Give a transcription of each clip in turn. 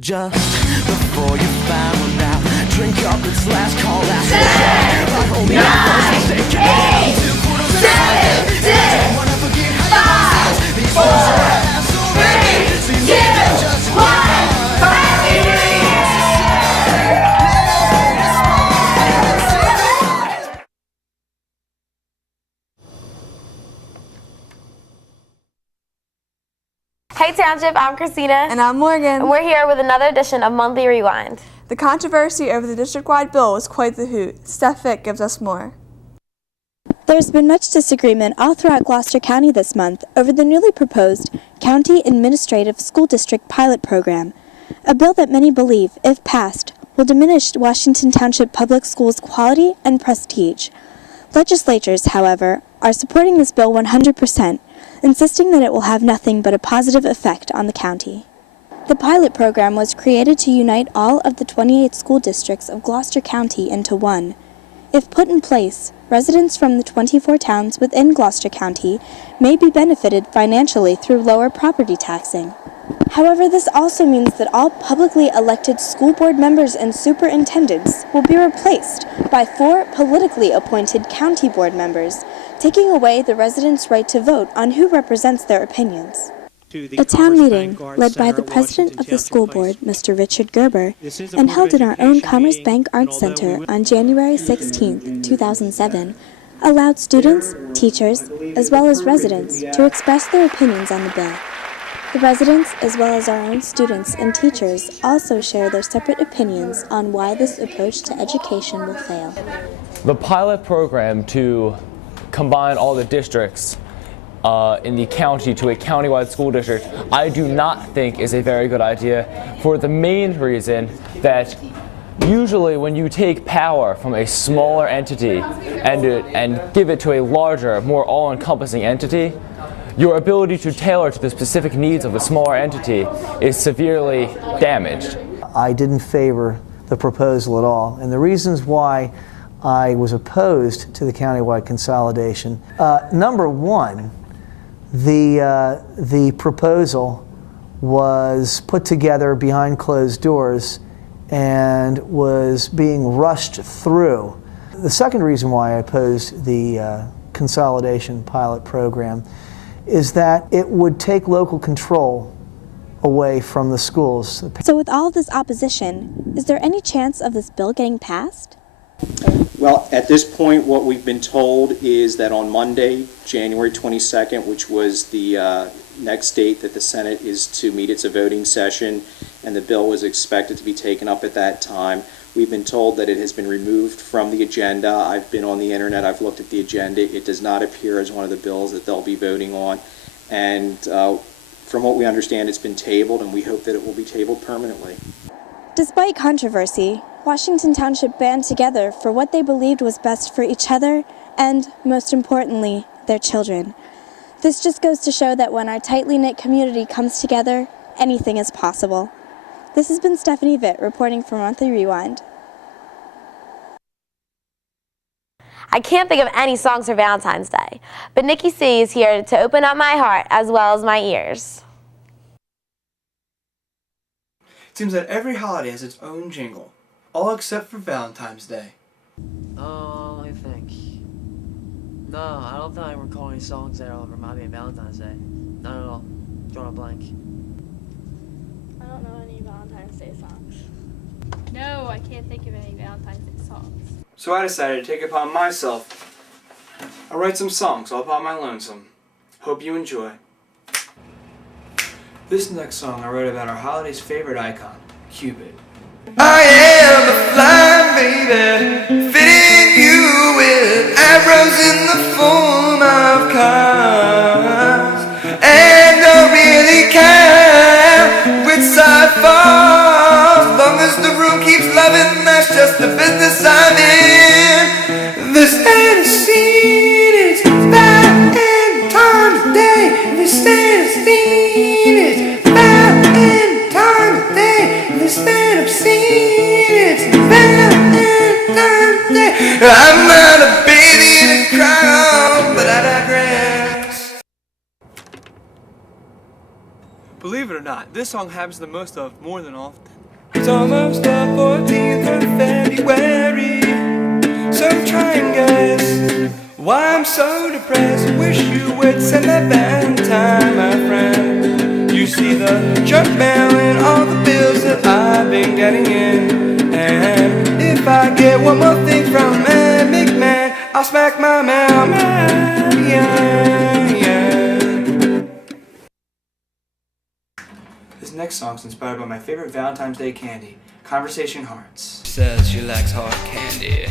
just before you found out. Drink up its last call, last shot. But homie, I was mistaken. 2 quarters and 5 don't wanna forget how you was. These words that I have so many. Seems like they're just Hey Township, I'm Christina. And I'm Morgan. And we're here with another edition of Monthly Rewind. The controversy over the district-wide bill was quite the hoot. Steph Fick gives us more. There's been much disagreement all throughout Gloucester County this month over the newly proposed County Administrative School District Pilot Program, a bill that many believe, if passed, will diminish Washington Township Public Schools' quality and prestige. Legislatures, however, are supporting this bill 100%, insisting that it will have nothing but a positive effect on the county. The pilot program was created to unite all of the 28 school districts of Gloucester County into one. If put in place, residents from the 24 towns within Gloucester County may be benefited financially through lower property taxing. However, this also means that all publicly elected school board members and superintendents will be replaced by 4 politically appointed county board members, taking away the residents' right to vote on who represents their opinions. A town meeting led by the president of the school board, Mr. Richard Gerber, and held in our own Commerce Bank Arts Center on January 16, 2007, allowed students, teachers, as well as residents to express their opinions on the bill. The residents, as well as our own students and teachers, also share their separate opinions on why this approach to education will fail. The pilot program to combine all the districts in the county to a countywide school district, I do not think is a very good idea, for the main reason that usually when you take power from a smaller entity and give it to a larger, more all-encompassing entity, your ability to tailor to the specific needs of the smaller entity is severely damaged. I didn't favor the proposal at all, and the reasons why I was opposed to the countywide consolidation. Number one, the proposal was put together behind closed doors and was being rushed through. The second reason why I opposed the consolidation pilot program is that it would take local control away from the schools. So with all of this opposition, is there any chance of this bill getting passed? Well, at this point, what we've been told is that on Monday, January 22nd, which was the next date that the Senate is to meet its voting session, and the bill was expected to be taken up at that time, we've been told that it has been removed from the agenda. I've been on the internet, I've looked at the agenda. It does not appear as one of the bills that they'll be voting on. And from what we understand, it's been tabled, and we hope that it will be tabled permanently. Despite controversy, Washington Township band together for what they believed was best for each other and, most importantly, their children. This just goes to show that when our tightly knit community comes together, anything is possible. This has been Stephanie Vitt reporting for Monthly Rewind. I can't think of any songs for Valentine's Day, but Nikki C is here to open up my heart as well as my ears. It seems that every holiday has its own jingle, all except for Valentine's Day. Let me think. No, I don't think I recall any songs that remind me of Valentine's Day. Not at all. Drawing a blank. I don't know any Valentine's Day songs. No, I can't think of any Valentine's Day songs. So I decided to take it upon myself. I'll write some songs all about my lonesome. Hope you enjoy. This next song I wrote about our holiday's favorite icon, Cupid. I am a flying baby, fitting you with arrows in the form of cars. And don't really care which side falls, as long as the room keeps loving, that's just the business I'm in. This scene is bad and time of day. This scene is bad and time of day. This man obscene is bad and time of day. I'm not a baby in a crowd. not. This song happens the most of more than often. It's almost the 14th of February, so try and guess why I'm so depressed. Wish you would send that Valentine, my friend. You see the junk mail and all the bills that I've been getting in, and if I get one more thing from Ed McMahon, I'll smack my mailman, yeah, yeah. This next song is inspired by my favorite Valentine's Day candy, Conversation Hearts. She says she likes hard candy.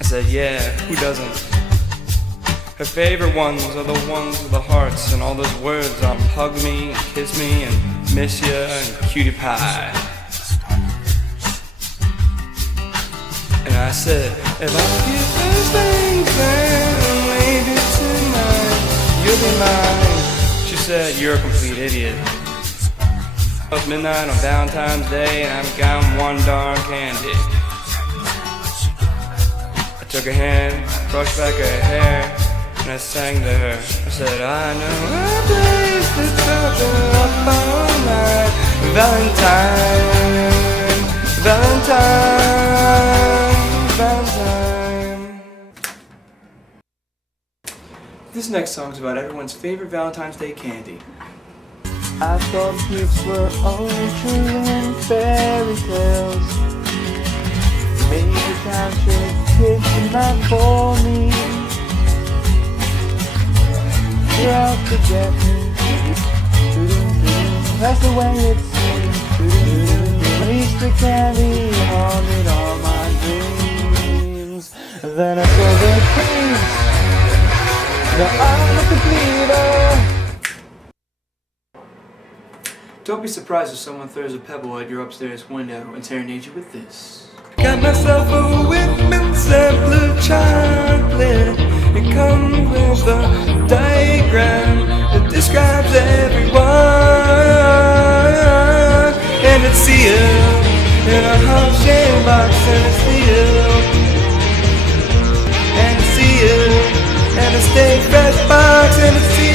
I said, yeah, who doesn't? Her favorite ones are the ones with the hearts and all those words on hug me, and kiss me, and miss ya, and cutie pie. And I said, if I get those things, then maybe tonight you'll be mine. She said, you're a complete idiot. It's midnight on Valentine's Day and I haven't gotten one darn candy. I took her hand, brushed back her hair, and I sang to her. I said, I know a place that's open up all night. Valentine, Valentine, Valentine. This next song is about everyone's favorite Valentine's Day candy. I thought gifts were only true in fairy tales. Maybe township kids did not for me. You're out to get me. That's the way it seems. At least the candy haunted all my dreams. Then I saw the trees. Now I'm a completer. Don't be surprised if someone throws a pebble at your upstairs window and serenades you with this. Got myself a Whitman's blue chocolate. It comes with a diagram that describes everyone, and it's sealed in a heart-shaped box, and it's sealed, and it's sealed, and a stay fresh box, and it's sealed.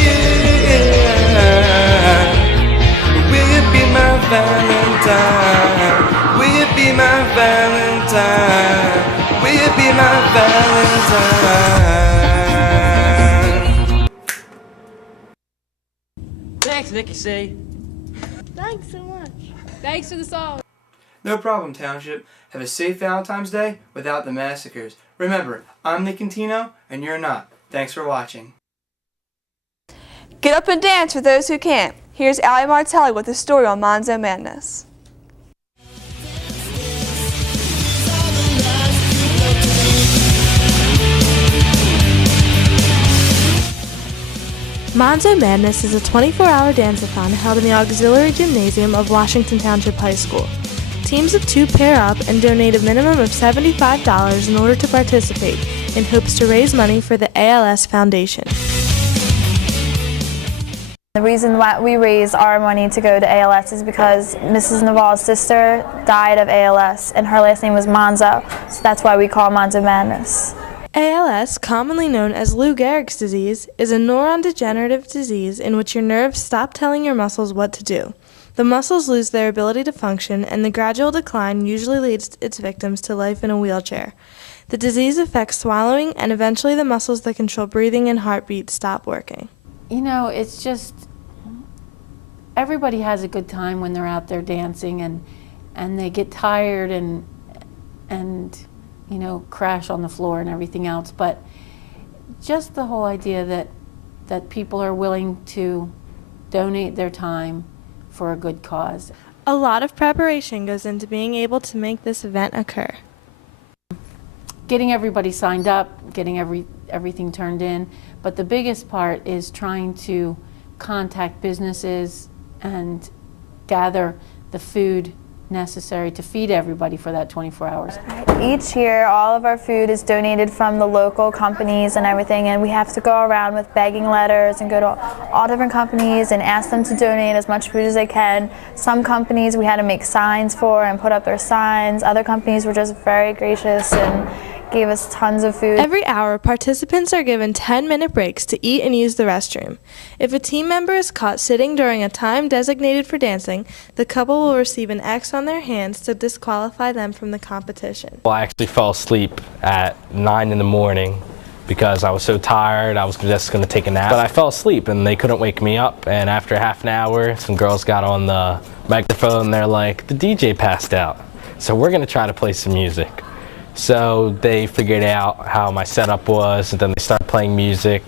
Will you be my Valentine? Will you be my Valentine? Will you be my Valentine? Thanks, Nicky C. Thanks so much. Thanks for the song. No problem, Township. Have a safe Valentine's Day without the massacres. Remember, I'm Nick Cantino, and you're not. Thanks for watching. Get up and dance for those who can't. Here's Ali Martelli with a story on Monzo Madness. Monzo Madness is a 24-hour dance-a-thon held in the Auxiliary Gymnasium of Washington Township High School. Teams of two pair up and donate a minimum of $75 in order to participate, in hopes to raise money for the ALS Foundation. The reason why we raise our money to go to ALS is because Mrs. Naval's sister died of ALS, and her last name was Monzo, so that's why we call Monzo Madness. ALS, commonly known as Lou Gehrig's disease, is a neurodegenerative disease in which your nerves stop telling your muscles what to do. The muscles lose their ability to function, and the gradual decline usually leads its victims to life in a wheelchair. The disease affects swallowing, and eventually the muscles that control breathing and heartbeat stop working. You know, it's just, everybody has a good time when they're out there dancing, and they get tired and you know, crash on the floor and everything else, but just the whole idea that people are willing to donate their time for a good cause. A lot of preparation goes into being able to make this event occur. Getting everybody signed up, getting everything turned in, but the biggest part is trying to contact businesses and gather the food necessary to feed everybody for that 24 hours. Each year, all of our food is donated from the local companies and everything, and we have to go around with begging letters and go to all different companies and ask them to donate as much food as they can. Some companies we had to make signs for and put up their signs. Other companies were just very gracious and gave us tons of food. Every hour, participants are given 10-minute breaks to eat and use the restroom. If a team member is caught sitting during a time designated for dancing, the couple will receive an X on their hands to disqualify them from the competition. Well, I actually fell asleep at 9 in the morning because I was so tired. I was just going to take a nap. But I fell asleep and they couldn't wake me up. And after half an hour, some girls got on the microphone and they're like, the DJ passed out. So we're going to try to play some music. So they figured out how my setup was, and then they started playing music.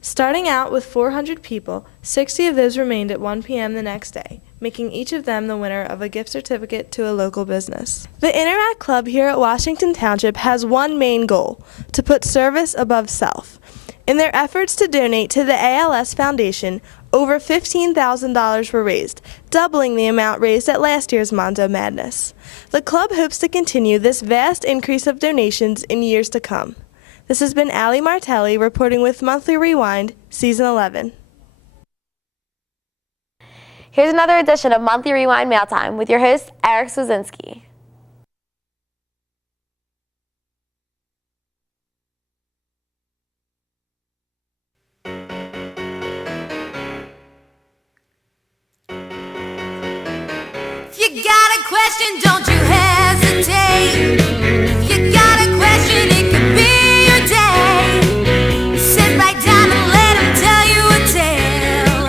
Starting out with 400 people, 60 of those remained at 1 p.m. the next day, making each of them the winner of a gift certificate to a local business. The Interact Club here at Washington Township has one main goal: to put service above self. In their efforts to donate to the ALS Foundation, over $15,000 were raised, doubling the amount raised at last year's Monzo Madness. The club hopes to continue this vast increase of donations in years to come. This has been Allie Martelli reporting with Monthly Rewind, Season 11. Here's another edition of Monthly Rewind Mail Time with your host, Eric Swazinski. If you got a question, don't you hesitate. If you got a question, it could be your day. Sit right down and let him tell you a tale.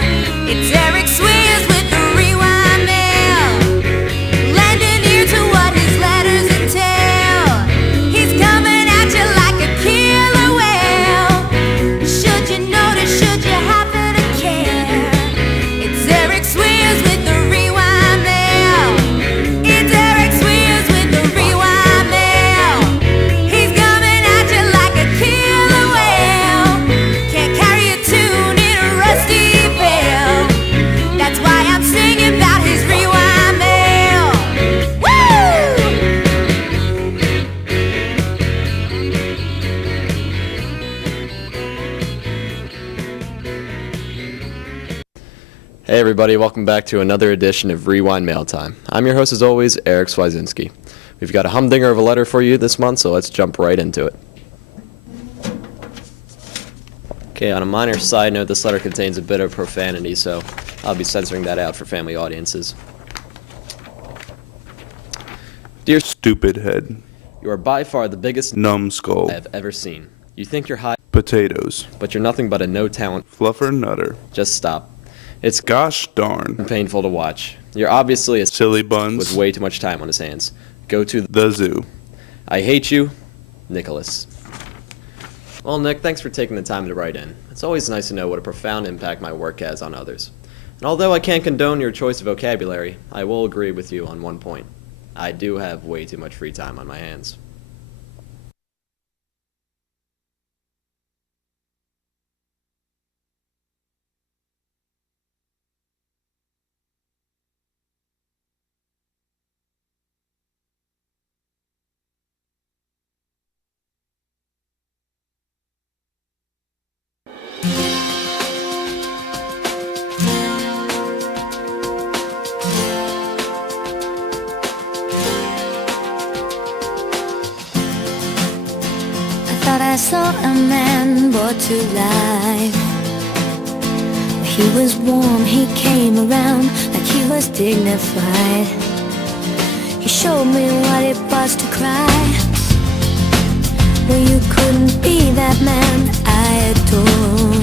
It's Eric Swears with the Rewind Mail, lending ear to what his letters entail. He's coming at you like a killer whale. Should you notice, should you happen to care? It's Eric Swears with the Rewind Mail. It's Eric Swears with the Rewind Mail. He's coming at you like a killer whale. Can't carry a tune in a rusty pail. That's why I'm singing about his Rewind Mail. Woo! Hey everybody, welcome back to another edition of Rewind Mail Time. I'm your host as always, Eric Swazinski. We've got a humdinger of a letter for you this month, so let's jump right into it. Okay, on a minor side note, this letter contains a bit of profanity, so I'll be censoring that out for family audiences. Dear Stupid head. You are by far the biggest Numbskull. I have ever seen. You think you're hot, Potatoes. but you're nothing but a no-talent. Fluffer nutter. Just stop. It's Gosh darn. painful to watch. You're obviously a Silly buns. with way too much time on his hands. Go to The zoo. I hate you, Nicholas. Well, Nick, thanks for taking the time to write in. It's always nice to know what a profound impact my work has on others. And although I can't condone your choice of vocabulary, I will agree with you on one point. I do have way too much free time on my hands. Thought I saw a man brought to life. He was warm, he came around like he was dignified. He showed me what it was to cry. Well, you couldn't be that man I adore.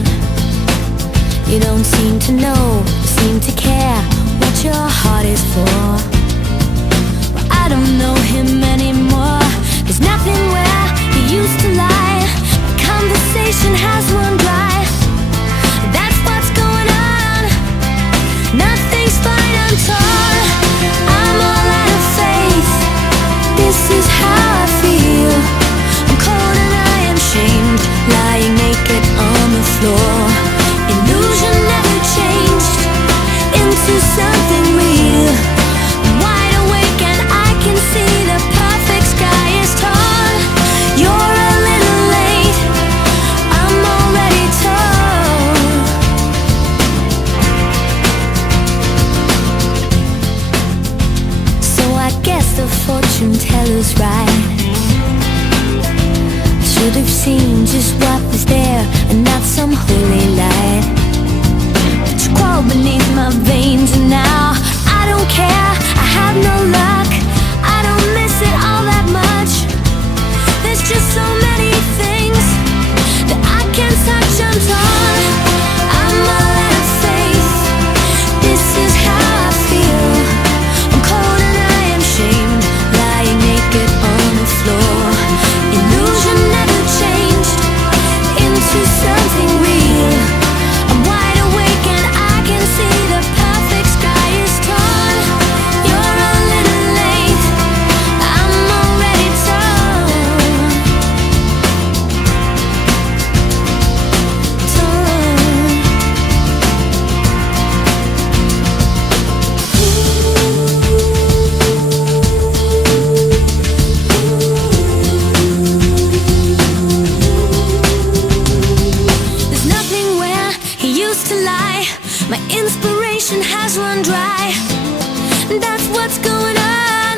You don't seem to know, you seem to care what your heart is for. Well, I don't know him anymore. There's nothing where he used to lie. The conversation has run dry. That's what's going on. Nothing's fine, I'm torn. I'm all out of faith. This is how I feel. I'm cold and I am shamed, lying naked on the floor. Illusion never changed. should have seen just what was there and not some holy light. But you crawled beneath my veins and now I don't care, I have no luck. I don't miss it all that much. There's just so many things that I can't touch. I'm torn, I'm all out of faith. This is how I feel. I'm cold and I am shamed, lying naked on the floor. Illusion never changed into something real. I'm wide awake and I can see the perfect sky is torn. You're a little late, I'm already torn. There's nothing where he used to lie. My inspiration has run dry. That's what's going on.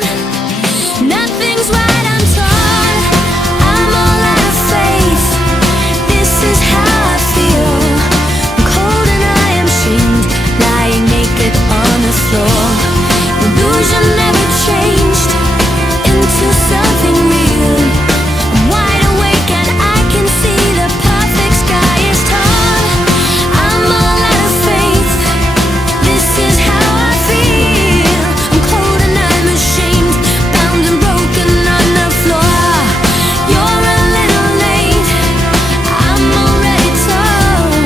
Nothing's right, I'm torn. I'm all out of faith. This is how I feel. I'm cold and I am shamed, lying naked on the floor. Illusion never changed into something real. I'm wide awake and I can see the perfect sky is torn. I'm all out of faith. This is how I feel. I'm cold and I'm ashamed, bound and broken on the floor. You're a little late, I'm already torn.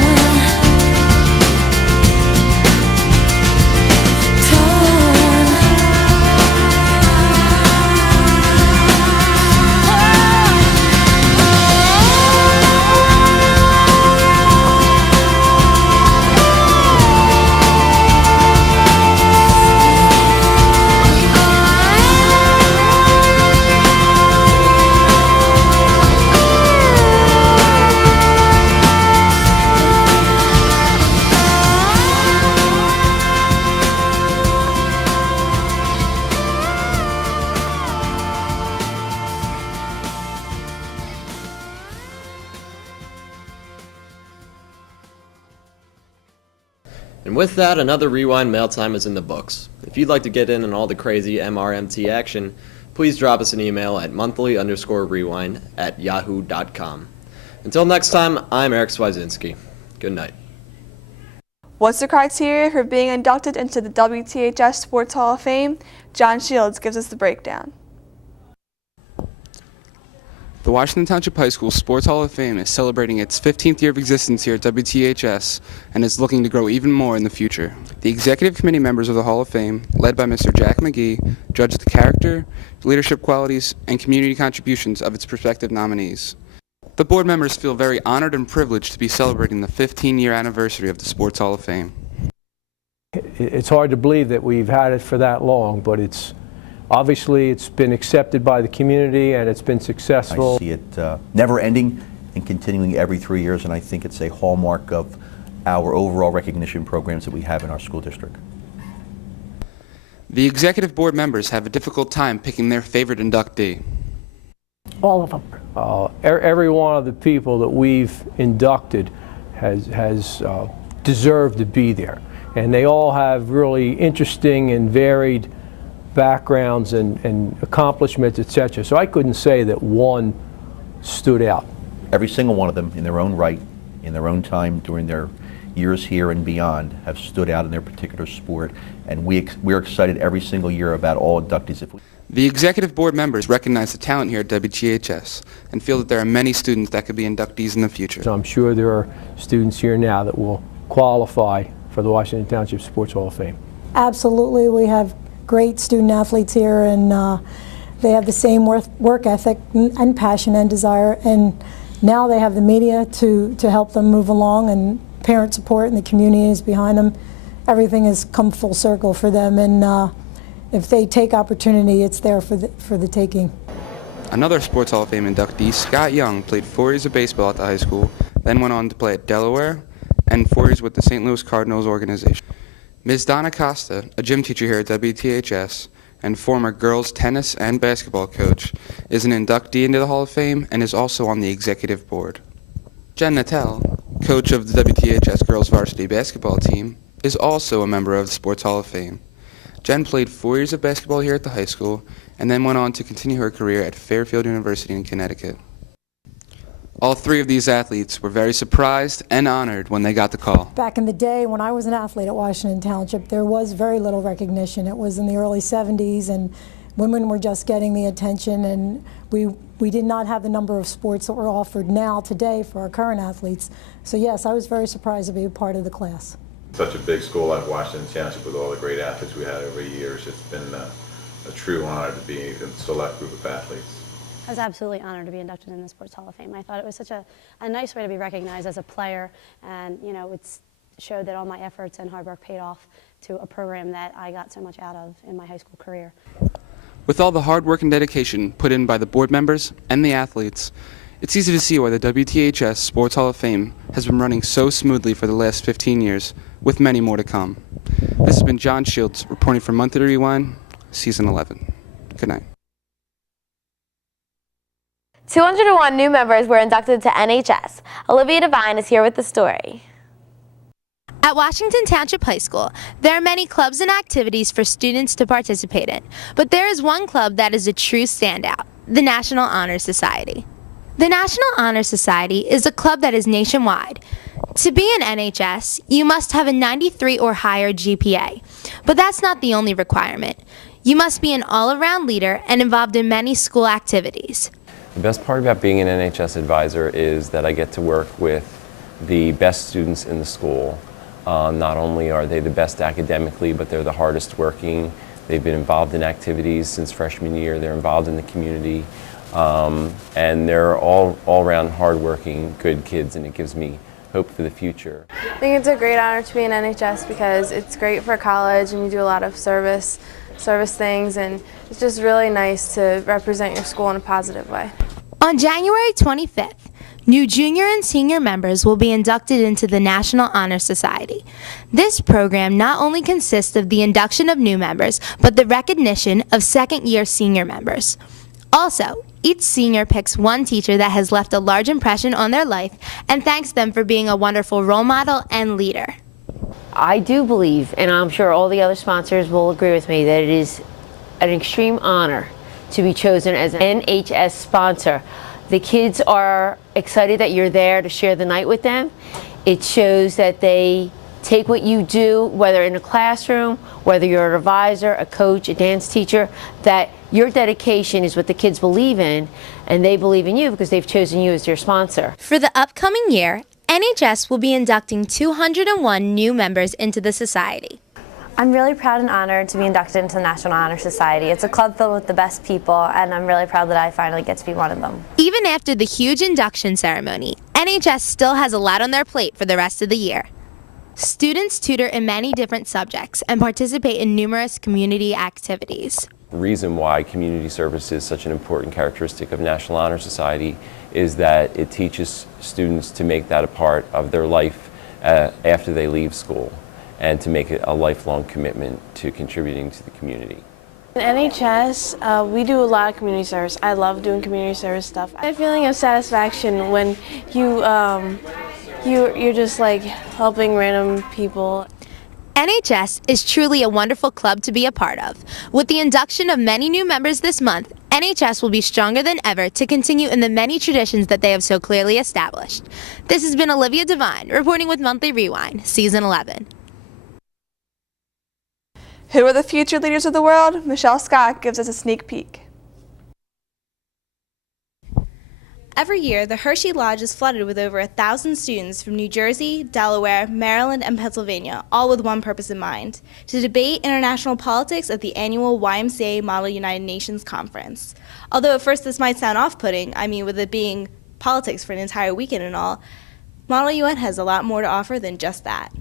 And with that, another Rewind Mail Time is in the books. If you'd like to get in on all the crazy MRMT action, please drop us an email at monthly_rewind@yahoo.com. Until next time, I'm Eric Swazinski. Good night. What's the criteria for being inducted into the WTHS Sports Hall of Fame? John Shields gives us the breakdown. The Washington Township High School Sports Hall of Fame is celebrating its 15th year of existence here at WTHS and is looking to grow even more in the future. The executive committee members of the Hall of Fame, led by Mr. Jack McGee, judge the character, leadership qualities, and community contributions of its prospective nominees. The board members feel very honored and privileged to be celebrating the 15-year anniversary of the Sports Hall of Fame. It's hard to believe that we've had it for that long, but obviously it's been accepted by the community and it's been successful. I see it never ending and continuing every 3 years, and I think it's a hallmark of our overall recognition programs that we have in our school district. The executive board members have a difficult time picking their favorite inductee. All of them. Every one of the people that we've inducted has deserved to be there. And they all have really interesting and varied backgrounds and accomplishments, etc. So I couldn't say that one stood out. Every single one of them, in their own right, in their own time, during their years here and beyond, have stood out in their particular sport. And we're excited every single year about all inductees. The executive board members recognize the talent here at WTHS and feel that there are many students that could be inductees in the future. So I'm sure there are students here now that will qualify for the Washington Township Sports Hall of Fame. Absolutely. We have great student athletes here, and they have the same work ethic and passion and desire, and now they have the media to help them move along, and parent support and the community is behind them. Everything has come full circle for them, and if they take opportunity, it's there for the taking. Another Sports Hall of Fame inductee, Scott Young, played 4 years of baseball at the high school, then went on to play at Delaware and 4 years with the St. Louis Cardinals organization. Ms. Donna Costa, a gym teacher here at WTHS, and former girls tennis and basketball coach, is an inductee into the Hall of Fame and is also on the executive board. Jen Nattell, coach of the WTHS girls varsity basketball team, is also a member of the Sports Hall of Fame. Jen played 4 years of basketball here at the high school and then went on to continue her career at Fairfield University in Connecticut. All three of these athletes were very surprised and honored when they got the call. Back in the day when I was an athlete at Washington Township, there was very little recognition. It was in the early 70s, and women were just getting the attention, and we did not have the number of sports that were offered now today for our current athletes. So yes, I was very surprised to be a part of the class. Such a big school like Washington Township with all the great athletes we had over the years, it's been a true honor to be in a select group of athletes. I was absolutely honored to be inducted in the Sports Hall of Fame. I thought it was such a nice way to be recognized as a player, and you know, it showed that all my efforts and hard work paid off to a program that I got so much out of in my high school career. With all the hard work and dedication put in by the board members and the athletes, it's easy to see why the WTHS Sports Hall of Fame has been running so smoothly for the last 15 years, with many more to come. This has been John Shields reporting for Monthly Rewind, Season 11. Good night. 201 new members were inducted to NHS. Olivia Devine is here with the story. At Washington Township High School, there are many clubs and activities for students to participate in, but there is one club that is a true standout, the National Honor Society. The National Honor Society is a club that is nationwide. To be an NHS, you must have a 93 or higher GPA, but that's not the only requirement. You must be an all-around leader and involved in many school activities. The best part about being an NHS advisor is that I get to work with the best students in the school. Not only are they the best academically, but they're the hardest working. They've been involved in activities since freshman year. They're involved in the community. And they're all around hardworking, good kids, and it gives me hope for the future. I think it's a great honor to be an NHS because it's great for college and you do a lot of service things, and it's just really nice to represent your school in a positive way. On January 25th, new junior and senior members will be inducted into the National Honor Society. This program not only consists of the induction of new members, but the recognition of second-year senior members. Also, each senior picks one teacher that has left a large impression on their life and thanks them for being a wonderful role model and leader. I do believe, and I'm sure all the other sponsors will agree with me, that it is an extreme honor to be chosen as an NHS sponsor. The kids are excited that you're there to share the night with them. It shows that they take what you do, whether in a classroom, whether you're an advisor, a coach, a dance teacher, that your dedication is what the kids believe in, and they believe in you because they've chosen you as their sponsor. For the upcoming year, NHS will be inducting 201 new members into the society. I'm really proud and honored to be inducted into the National Honor Society. It's a club filled with the best people, and I'm really proud that I finally get to be one of them. Even after the huge induction ceremony, NHS still has a lot on their plate for the rest of the year. Students tutor in many different subjects and participate in numerous community activities. The reason why community service is such an important characteristic of National Honor Society is that it teaches students to make that a part of their life after they leave school, and to make it a lifelong commitment to contributing to the community. In NHS, we do a lot of community service. I love doing community service stuff. I have a feeling of satisfaction when you're just like helping random people. NHS is truly a wonderful club to be a part of. With the induction of many new members this month, NHS will be stronger than ever to continue in the many traditions that they have so clearly established. This has been Olivia Devine, reporting with Monthly Rewind, Season 11. Who are the future leaders of the world? Michelle Scott gives us a sneak peek. Every year, the Hershey Lodge is flooded with over 1,000 students from New Jersey, Delaware, Maryland, and Pennsylvania, all with one purpose in mind: to debate international politics at the annual YMCA Model United Nations Conference. Although at first this might sound off-putting, with it being politics for an entire weekend and all, Model UN has a lot more to offer than just that.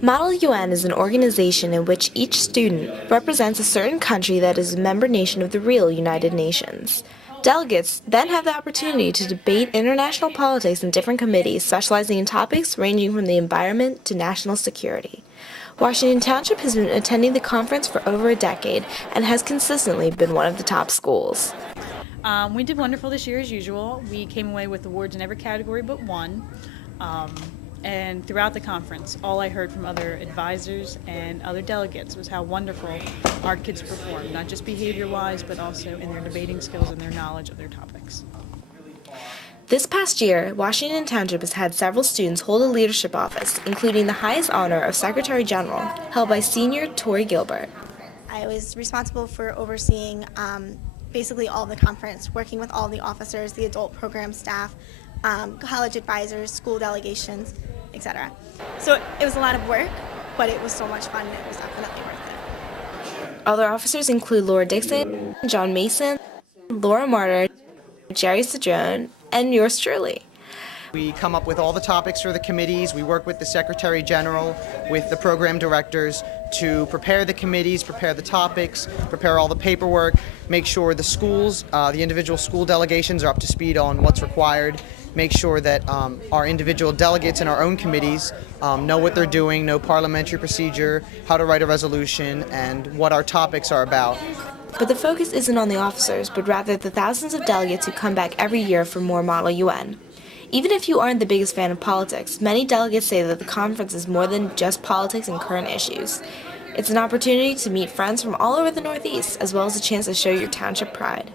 Model UN is an organization in which each student represents a certain country that is a member nation of the real United Nations. Delegates then have the opportunity to debate international politics in different committees specializing in topics ranging from the environment to national security. Washington Township has been attending the conference for over a decade and has consistently been one of the top schools. We did wonderful this year as usual. We came away with awards in every category but one. And throughout the conference, all I heard from other advisors and other delegates was how wonderful our kids performed, not just behavior-wise, but also in their debating skills and their knowledge of their topics. This past year, Washington Township has had several students hold a leadership office, including the highest honor of Secretary General, held by senior Tori Gilbert. I was responsible for overseeing basically all of the conference, working with all the officers, the adult program staff, college advisors, school delegations, etc. So it was a lot of work, but it was so much fun and it was definitely worth it. Other officers include Laura Dixon, John Mason, Laura Martyr, Jerry Cedrone, and yours truly. We come up with all the topics for the committees. We work with the Secretary General, with the program directors to prepare the committees, prepare the topics, prepare all the paperwork, make sure the schools, the individual school delegations are up to speed on what's required, make sure that our individual delegates in our own committees know what they're doing, know parliamentary procedure, how to write a resolution, and what our topics are about. But the focus isn't on the officers, but rather the thousands of delegates who come back every year for more Model UN. Even if you aren't the biggest fan of politics, many delegates say that the conference is more than just politics and current issues. It's an opportunity to meet friends from all over the Northeast, as well as a chance to show your township pride.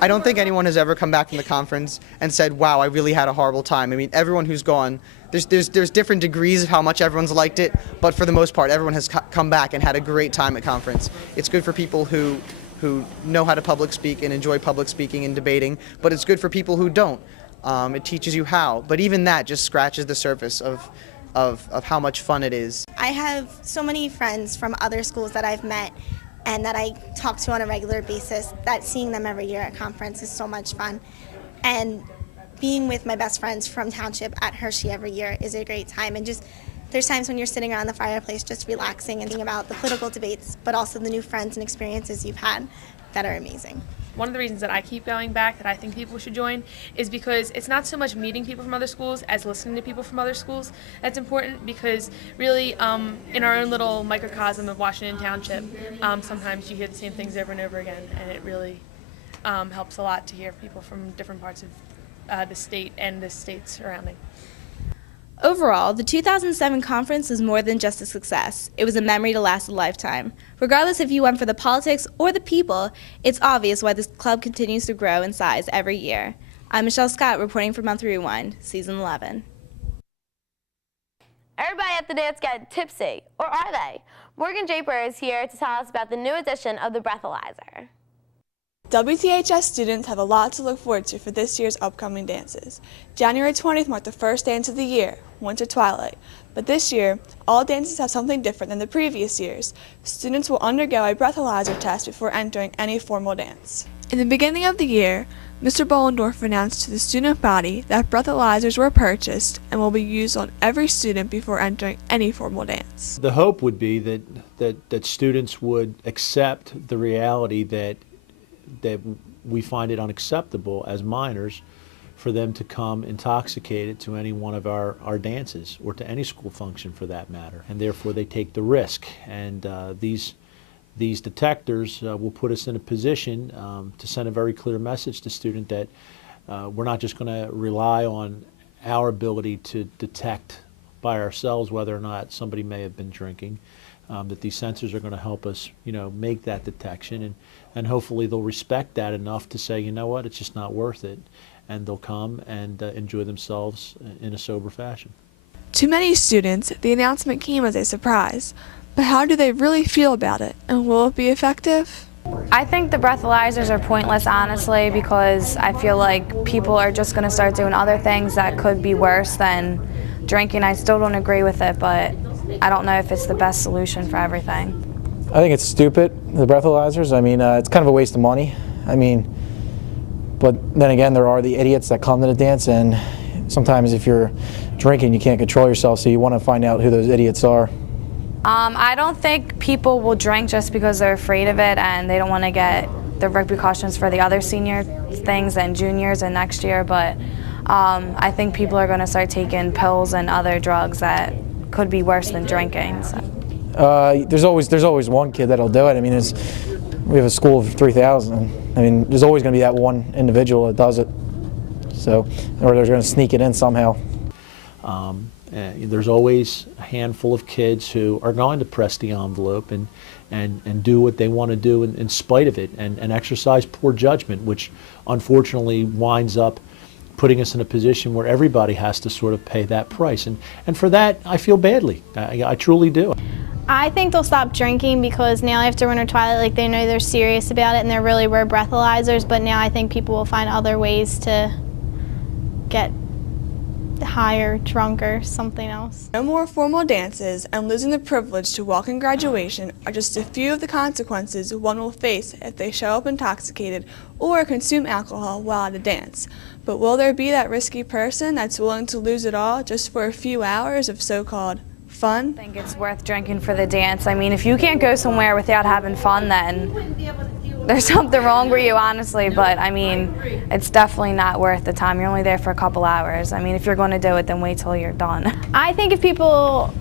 I don't think anyone has ever come back from the conference and said, wow, I really had a horrible time. I mean, everyone who's gone, there's different degrees of how much everyone's liked it, but for the most part, everyone has come back and had a great time at conference. It's good for people who know how to public speak and enjoy public speaking and debating, but it's good for people who don't. It teaches you how, but even that just scratches the surface of how much fun it is. I have so many friends from other schools that I've met and that I talk to on a regular basis, that seeing them every year at conference is so much fun. And being with my best friends from Township at Hershey every year is a great time. And just there's times when you're sitting around the fireplace just relaxing and thinking about the political debates, but also the new friends and experiences you've had that are amazing. One of the reasons that I keep going back, that I think people should join, is because it's not so much meeting people from other schools as listening to people from other schools. That's important because really in our own little microcosm of Washington Township, sometimes you hear the same things over and over again, and it really helps a lot to hear people from different parts of the state and the states surrounding. Overall, the 2007 conference was more than just a success. It was a memory to last a lifetime. Regardless if you went for the politics or the people, it's obvious why this club continues to grow in size every year. I'm Michelle Scott reporting for Monthly Rewind, Season 11. Everybody at the dance get tipsy, or are they? Morgan Draper is here to tell us about the new edition of the breathalyzer. WTHS students have a lot to look forward to for this year's upcoming dances. January 20th marked the first dance of the year, Winter Twilight. But this year, all dances have something different than the previous years. Students will undergo a breathalyzer test before entering any formal dance. In the beginning of the year, Mr. Bollendorf announced to the student body that breathalyzers were purchased and will be used on every student before entering any formal dance. The hope would be that students would accept the reality that we find it unacceptable as minors for them to come intoxicated to any one of our dances or to any school function for that matter, and therefore they take the risk. And these detectors will put us in a position to send a very clear message to students that we're not just going to rely on our ability to detect by ourselves whether or not somebody may have been drinking, that these sensors are going to help us, make that detection, and hopefully they'll respect that enough to say, you know what, it's just not worth it, and they'll come and enjoy themselves in a sober fashion. To many students, the announcement came as a surprise, but how do they really feel about it, and will it be effective? I think the breathalyzers are pointless, honestly, because I feel like people are just going to start doing other things that could be worse than drinking. I still don't agree with it, but I don't know if it's the best solution for everything. I think it's stupid, the breathalyzers. I mean, it's kind of a waste of money. But then again, there are the idiots that come to the dance, and sometimes if you're drinking, you can't control yourself, so you want to find out who those idiots are. I don't think people will drink just because they're afraid of it and they don't want to get the repercussions for the other senior things and juniors and next year, but I think people are going to start taking pills and other drugs that could be worse than drinking. So. There's always one kid that'll do it. I mean, we have a school of 3,000. I mean, there's always going to be that one individual that does it. So, or they're going to sneak it in somehow. There's always a handful of kids who are going to press the envelope and do what they want to do in spite of it, and exercise poor judgment, which unfortunately winds up putting us in a position where everybody has to sort of pay that price. And for that, I feel badly. I truly do. I think they'll stop drinking because now after Winter Twilight, like, they know they're serious about it and there really were breathalyzers, but now I think people will find other ways to get higher, drunker, something else. No more formal dances, and losing the privilege to walk in graduation are just a few of the consequences one will face if they show up intoxicated or consume alcohol while at a dance. But will there be that risky person that's willing to lose it all just for a few hours of so-called fun? I think it's worth drinking for the dance. I mean, if you can't go somewhere without having fun, then there's something wrong with you, honestly. But I mean, it's definitely not worth the time. You're only there for a couple hours. I mean, if you're going to do it, then wait till you're done. I think if people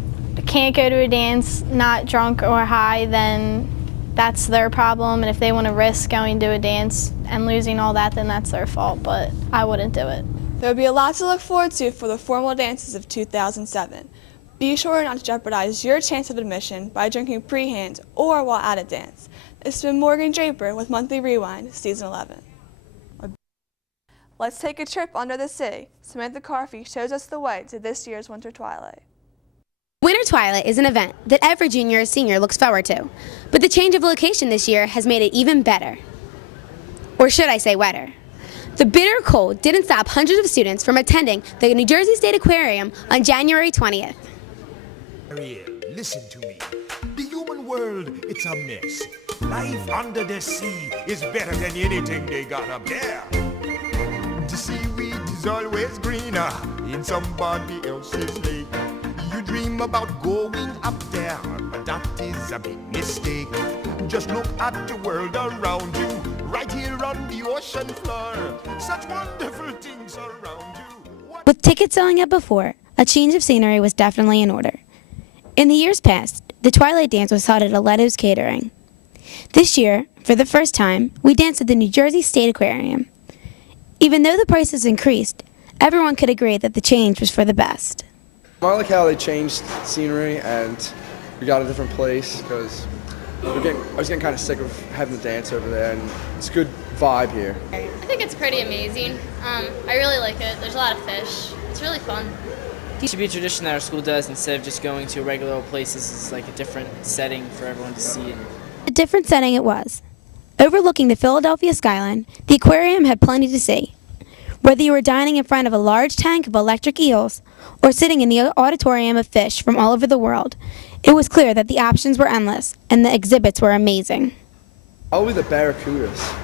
can't go to a dance not drunk or high, then that's their problem. And if they want to risk going to a dance and losing all that, then that's their fault. But I wouldn't do it. There will be a lot to look forward to for the formal dances of 2007. Be sure not to jeopardize your chance of admission by drinking pre-hand or while at a dance. It's been Morgan Draper with Monthly Rewind, Season 11. Let's take a trip under the sea. Samantha Carfey shows us the way to this year's Winter Twilight. Winter Twilight is an event that every junior or senior looks forward to, but the change of location this year has made it even better. Or should I say wetter. The bitter cold didn't stop hundreds of students from attending the New Jersey State Aquarium on January 20th. Ariel, listen to me. The human world, it's a mess. Life under the sea is better than anything they got up there. The seaweed is always greener in somebody else's lake. You dream about going up there, but that is a big mistake. Just look at the world around you, right here on the ocean floor. Such wonderful things around you. With tickets selling out before, a change of scenery was definitely in order. In the years past, the Twilight Dance was held at Aletto's Catering. This year, for the first time, we danced at the New Jersey State Aquarium. Even though the prices increased, everyone could agree that the change was for the best. I like how they changed scenery and we got a different place because I was getting kind of sick of having to dance over there, and it's a good vibe here. I think it's pretty amazing. I really like it. There's a lot of fish. It's really fun. It should be a tradition that our school does instead of just going to regular old places. It's like a different setting for everyone to see. A different setting it was. Overlooking the Philadelphia skyline, the aquarium had plenty to see. Whether you were dining in front of a large tank of electric eels or sitting in the auditorium of fish from all over the world, it was clear that the options were endless and the exhibits were amazing. Probably the barracudas.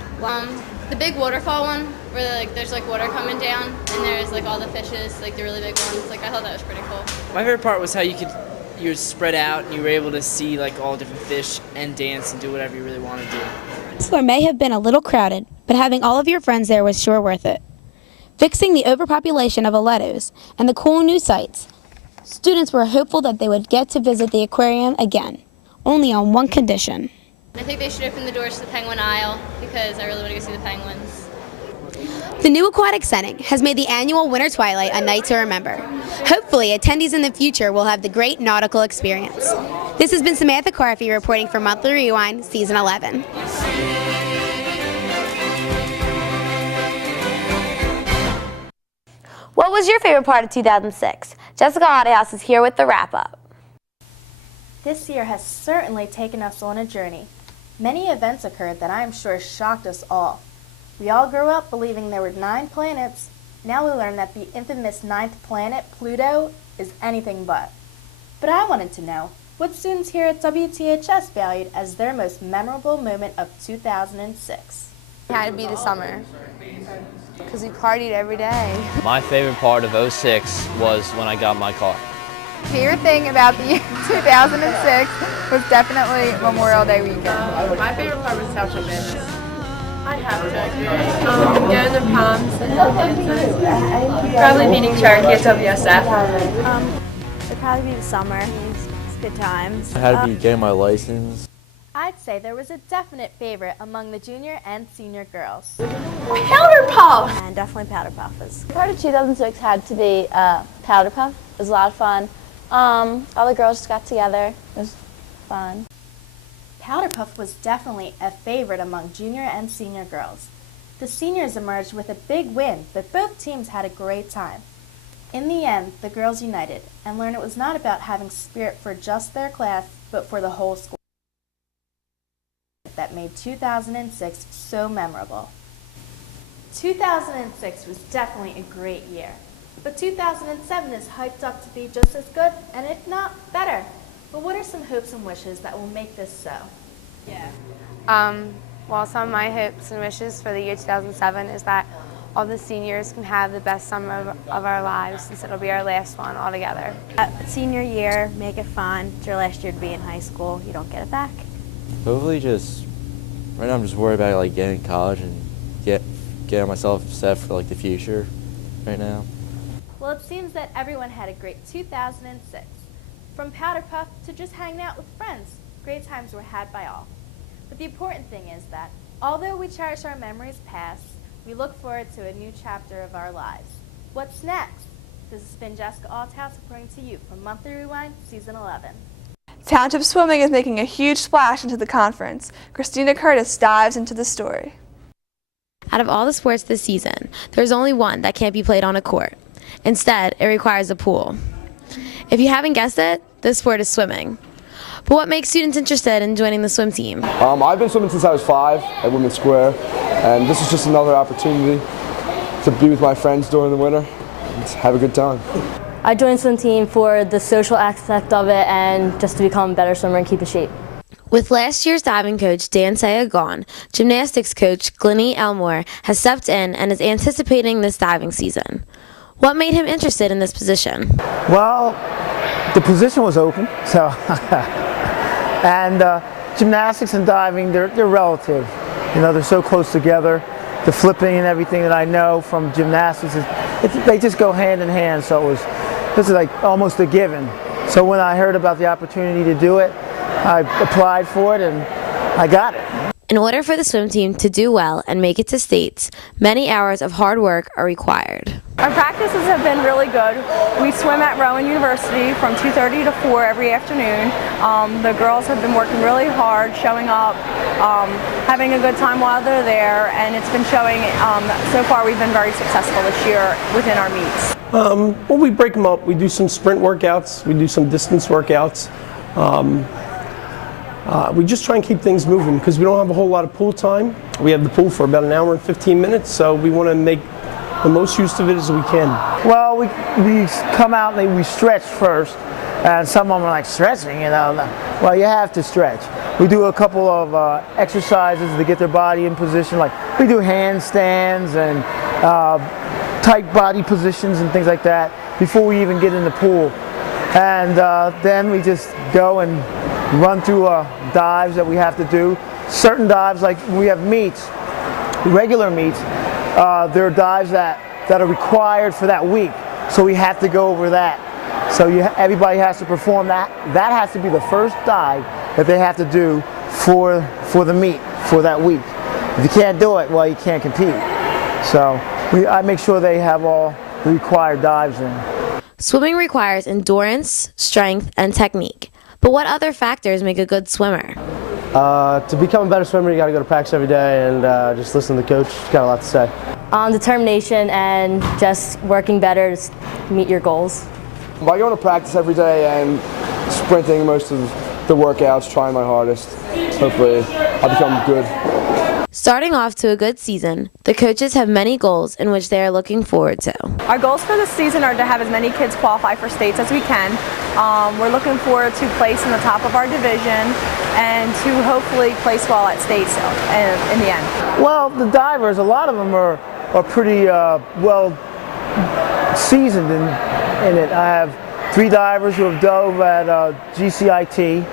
The big waterfall one, where there's water coming down, and there's all the fishes, the really big ones. I thought that was pretty cool. My favorite part was how you were spread out and you were able to see all different fish and dance and do whatever you really want to do. This floor may have been a little crowded, but having all of your friends there was sure worth it. Fixing the overpopulation of Aletto's and the cool new sights, students were hopeful that they would get to visit the aquarium again, only on one condition. I think they should open the doors to the Penguin Isle because I really want to go see the penguins. The new aquatic setting has made the annual Winter Twilight a night to remember. Hopefully, attendees in the future will have the great nautical experience. This has been Samantha Carfey reporting for Monthly Rewind, Season 11. What was your favorite part of 2006? Jessica Audehouse is here with the wrap-up. This year has certainly taken us on a journey. Many events occurred that I am sure shocked us all. We all grew up believing there were 9 planets. Now we learn that the infamous 9th planet, Pluto, is anything but. But I wanted to know, what students here at WTHS valued as their most memorable moment of 2006? It had to be the summer, because we partied every day. My favorite part of 06 was when I got my car. Favorite thing about the year 2006 was definitely Memorial Day weekend. My favorite part was Township Madness. I'd have to agree. Going to proms and probably beating Cherokee at WSF. It'd probably be the summer. good times. I had to be getting my license. I'd say there was a definite favorite among the junior and senior girls. Powder Puff! And definitely Powder Puff. Part of 2006 had to be Powder Puff. It was a lot of fun. All the girls just got together. It was fun. Powder Puff was definitely a favorite among junior and senior girls. The seniors emerged with a big win, but both teams had a great time. In the end, the girls united and learned it was not about having spirit for just their class, but for the whole school. That made 2006 so memorable. 2006 was definitely a great year, but 2007 is hyped up to be just as good, and if not, better. But what are some hopes and wishes that will make this so? Well, some of my hopes and wishes for the year 2007 is that all the seniors can have the best summer of our lives, since it'll be our last one all together. Senior year, make it fun. It's your last year to be in high school. You don't get it back. Hopefully right now I'm just worried about like getting to college and getting myself set for like the future right now. Well, it seems that everyone had a great 2006. From Powder Puff to just hanging out with friends, great times were had by all. But the important thing is that, although we cherish our memories past, we look forward to a new chapter of our lives. What's next? This has been Jessica Althouse reporting to you from Monthly Rewind, Season 11. Township swimming is making a huge splash into the conference. Christina Curtis dives into the story. Out of all the sports this season, there's only one that can't be played on a court. Instead, it requires a pool. If you haven't guessed it, this sport is swimming. But what makes students interested in joining the swim team? I've been swimming since I was 5 at Women's Square, and this is just another opportunity to be with my friends during the winter and have a good time. I joined swim team for the social aspect of it and just to become a better swimmer and keep in shape. With last year's diving coach Dan Saya gone, gymnastics coach Glennie Elmore has stepped in and is anticipating this diving season. What made him interested in this position? Well, the position was open, so and gymnastics and diving, they're relative. You know, they're so close together. The flipping and everything that I know from gymnastics, they just go hand in hand. So this is like almost a given. So when I heard about the opportunity to do it, I applied for it and I got it. In order for the swim team to do well and make it to states, many hours of hard work are required. Our practices have been really good. We swim at Rowan University from 2:30 to 4 every afternoon. The girls have been working really hard, showing up, having a good time while they're there, and it's been showing. So far we've been very successful this year within our meets. Well, we break them up. We do some sprint workouts. We do some distance workouts. We just try and keep things moving because we don't have a whole lot of pool time. We have the pool for about an hour and 15 minutes, so we want to make the most use of it as we can. Well, we come out and we stretch first, and some of them are like, stretching, you know. Well, you have to stretch. We do a couple of exercises to get their body in position, like we do handstands and tight body positions and things like that before we even get in the pool. And then we just go and run through dives that we have to do. Certain dives, like we have meets, regular meets, there are dives that are required for that week. So we have to go over that. So everybody has to perform that. That has to be the first dive that they have to do for the meet, for that week. If you can't do it, well, you can't compete. So I make sure they have all the required dives in. Swimming requires endurance, strength, and technique. But what other factors make a good swimmer? To become a better swimmer, you got to go to practice every day and just listen to the coach. He's got a lot to say. Determination and just working better to meet your goals. By going to practice every day and sprinting most of the workouts, trying my hardest, hopefully I'll become good. Starting off to a good season, the coaches have many goals in which they are looking forward to. Our goals for this season are to have as many kids qualify for states as we can. We're looking forward to place in the top of our division and to hopefully place well at states in the end. Well, the divers, a lot of them are pretty well seasoned in it. I have 3 divers who have dove at GCIT,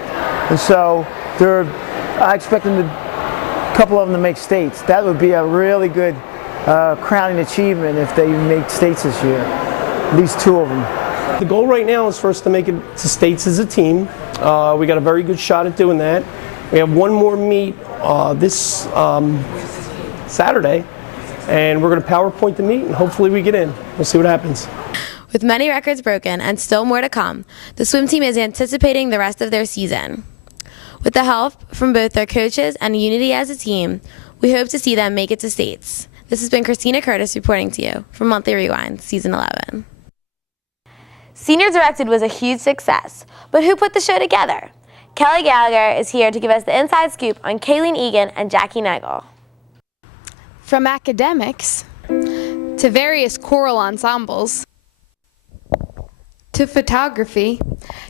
and so I expect them a couple of them to make states. That would be a really good crowning achievement if they make states this year. At least 2 of them. The goal right now is for us to make it to states as a team. We got a very good shot at doing that. We have one more meet this Saturday, and we're going to PowerPoint the meet, and hopefully we get in. We'll see what happens. With many records broken and still more to come, the swim team is anticipating the rest of their season. With the help from both their coaches and unity as a team, we hope to see them make it to states. This has been Christina Curtis reporting to you from Monthly Rewind, Season 11. Senior Directed was a huge success, but who put the show together? Kelly Gallagher is here to give us the inside scoop on Kayleen Egan and Jackie Nagel. From academics to various choral ensembles to photography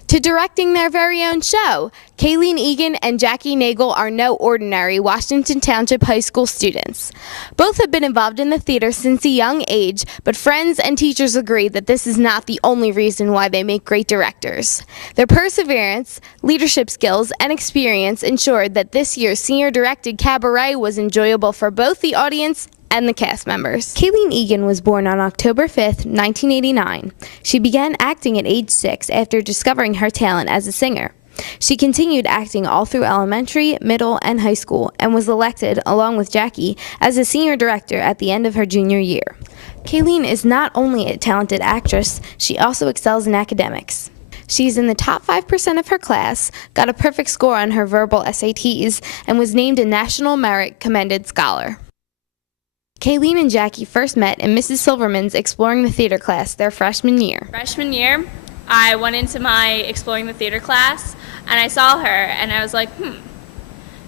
to directing their very own show, Kayleen Egan and Jackie Nagel are no ordinary Washington Township High School students. Both have been involved in the theater since a young age, but friends and teachers agree that this is not the only reason why they make great directors. Their perseverance, leadership skills, and experience ensured that this year's senior directed cabaret was enjoyable for both the audience and the cast members. Kayleen Egan was born on October 5th, 1989. She began acting at age 6 after discovering her talent as a singer. She continued acting all through elementary, middle, and high school, and was elected, along with Jackie, as a senior director at the end of her junior year. Kayleen is not only a talented actress, she also excels in academics. She's in the top 5% of her class, got a perfect score on her verbal SATs, and was named a National Merit Commended Scholar. Kayleen and Jackie first met in Mrs. Silverman's Exploring the Theater class their freshman year. Freshman year, I went into my Exploring the Theater class, and I saw her, and I was like,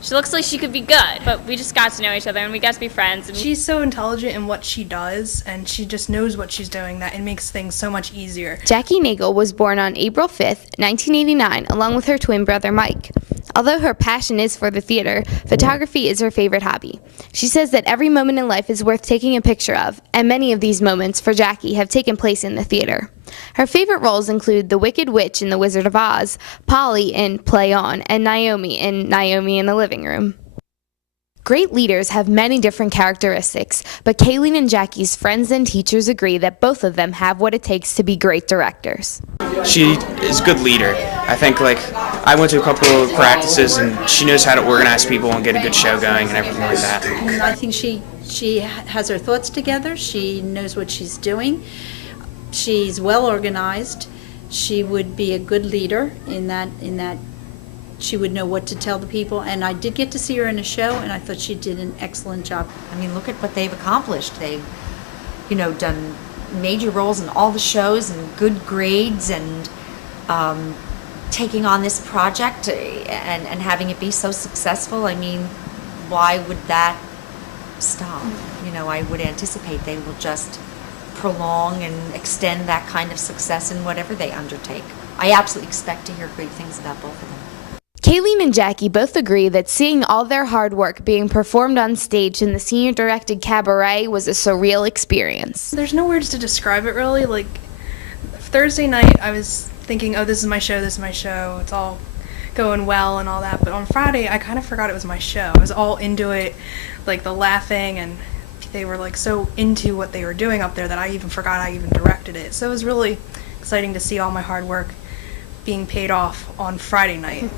she looks like she could be good. But we just got to know each other, and we got to be friends. And she's so intelligent in what she does, and she just knows what she's doing, that it makes things so much easier. Jackie Nagel was born on April 5th, 1989, along with her twin brother Mike. Although her passion is for the theater, photography is her favorite hobby. She says that every moment in life is worth taking a picture of, and many of these moments for Jackie have taken place in the theater. Her favorite roles include the Wicked Witch in The Wizard of Oz, Polly in Play On, and Naomi in Naomi in the Living Room. Great leaders have many different characteristics, but Kayleen and Jackie's friends and teachers agree that both of them have what it takes to be great directors. She is a good leader. I think, I went to a couple of practices, and she knows how to organize people and get a good show going and everything like that. I think she has her thoughts together. She knows what she's doing. She's well organized. She would be a good leader in that she would know what to tell the people, and I did get to see her in a show, and I thought she did an excellent job. I mean, look at what they've accomplished. They've, done major roles in all the shows and good grades, and taking on this project and having it be so successful. I mean, why would that stop? I would anticipate they will just prolong and extend that kind of success in whatever they undertake. I absolutely expect to hear great things about both of them. Kayleen and Jackie both agree that seeing all their hard work being performed on stage in the senior directed cabaret was a surreal experience. There's no words to describe it really. Thursday night I was thinking, oh, this is my show, it's all going well and all that, but on Friday I kind of forgot it was my show. I was all into it, the laughing, and they were so into what they were doing up there that I even forgot I even directed it. So it was really exciting to see all my hard work being paid off on Friday night.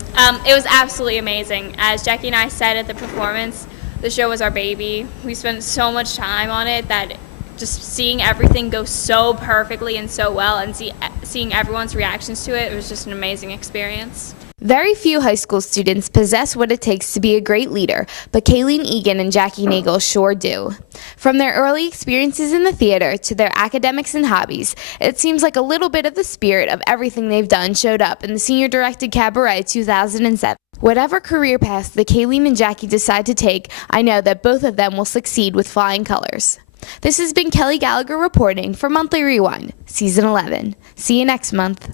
It was absolutely amazing. As Jackie and I said at the performance, the show was our baby. We spent so much time on it that just seeing everything go so perfectly and so well, and seeing everyone's reactions to it was just an amazing experience. Very few high school students possess what it takes to be a great leader, but Kayleen Egan and Jackie Nagel sure do. From their early experiences in the theater to their academics and hobbies, it seems like a little bit of the spirit of everything they've done showed up in the Senior Directed Cabaret 2007. Whatever career path the Kayleen and Jackie decide to take, I know that both of them will succeed with flying colors. This has been Kelly Gallagher reporting for Monthly Rewind, Season 11. See you next month.